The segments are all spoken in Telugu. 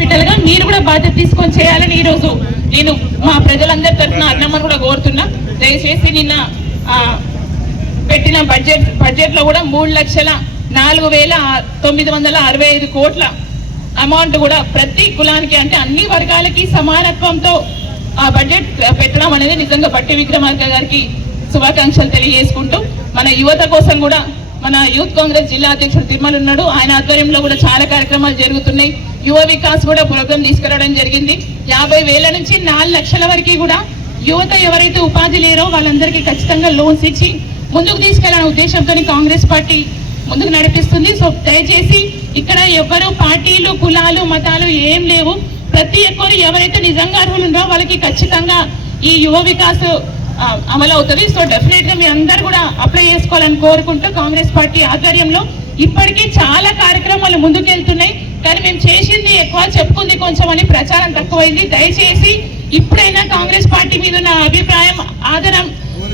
బిడ్డలుగా మీరు కూడా బాధ్యత తీసుకొని చేయాలని ఈ రోజు నేను మా ప్రజలందరి తరఫున అన్నమ్మని కూడా కోరుతున్నా. దయచేసి నిన్న పెట్టిన బడ్జెట్ లో కూడా 3,04,965 కోట్ల అమౌంట్ కూడా ప్రతి కులానికి అంటే అన్ని వర్గాలకి సమానత్వంతో ఆ బడ్జెట్ పెట్టడం అనేది నిజంగా బట్టి విక్రమార్క గారికి శుభాకాంక్షలు తెలియజేసుకుంటూ, మన యువత కోసం కూడా మన యూత్ కాంగ్రెస్ జిల్లా అధ్యక్షుడు తిరుమల ఉన్నాడు, ఆయన ఆధ్వర్యంలో కూడా చాలా కార్యక్రమాలు జరుగుతున్నాయి. యువ వికాస్ కూడా ప్రోగ్రాం తీసుకురావడం జరిగింది. 50,000 నుంచి 4 లక్షల వరకు కూడా యువత ఎవరైతే ఉపాధి లేరో వాళ్ళందరికీ ఖచ్చితంగా లోన్స్ ఇచ్చి ముందుకు తీసుకెళ్లాలనే ఉద్దేశంతో కాంగ్రెస్ పార్టీ ముందుకు నడిపిస్తుంది. సో దయచేసి ఇక్కడ ఎవరు పార్టీలు కులాలు మతాలు ఏం లేవు, ప్రతి ఒక్కరు ఎవరైతే నిజంగా అర్హులు ఉండో వాళ్ళకి ఖచ్చితంగా ఈ యువ వికాస్ అమలు అవుతుంది. సో డెఫినెట్ గా మీ అందరు కూడా అప్లై చేసుకోవాలని కోరుకుంటూ కాంగ్రెస్ పార్టీ ఆధ్వర్యంలో ఇప్పటికీ చాలా కార్యక్రమాలు ముందుకెళ్తున్నాయి. కానీ మేము చేసింది ఎక్కువ, చెప్పుకుంది కొంచెం అని ప్రచారం తక్కువైంది. దయచేసి ఇప్పుడైనా కాంగ్రెస్ పార్టీ మీద ఉన్న అభిప్రాయం ఆదరణ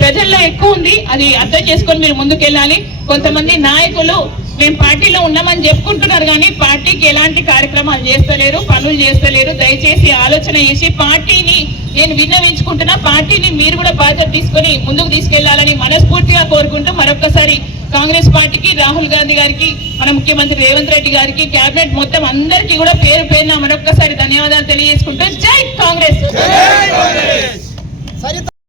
ప్రజల్లో ఎక్కువ ఉంది, అది అర్థం చేసుకొని మీరు ముందుకెళ్ళాలి. కొంతమంది నాయకులు మేము పార్టీలో ఉన్నామని చెప్పుకుంటున్నారు కానీ పార్టీకి ఎలాంటి కార్యక్రమాలు చేస్తలేరు, పనులు చేస్తలేరు. దయచేసి ఆలోచన చేసి పార్టీని నేను విన్నవించుకుంటున్నా, పార్టీని మీరు కూడా బాధ్యత తీసుకొని ముందుకు తీసుకెళ్లాలని మనస్ఫూర్తిగా కోరుకుంటూ మరొకసారి కాంగ్రెస్ పార్టీకి, రాహుల్ గాంధీ గారికి, మన ముఖ్యమంత్రి రేవంత్ రెడ్డి గారికి, కేబినెట్ మొత్తం అందరికీ కూడా పేరు పేరున మరొకసారి ధన్యవాదాలు తెలియజేసుకుంటూ జై కాంగ్రెస్.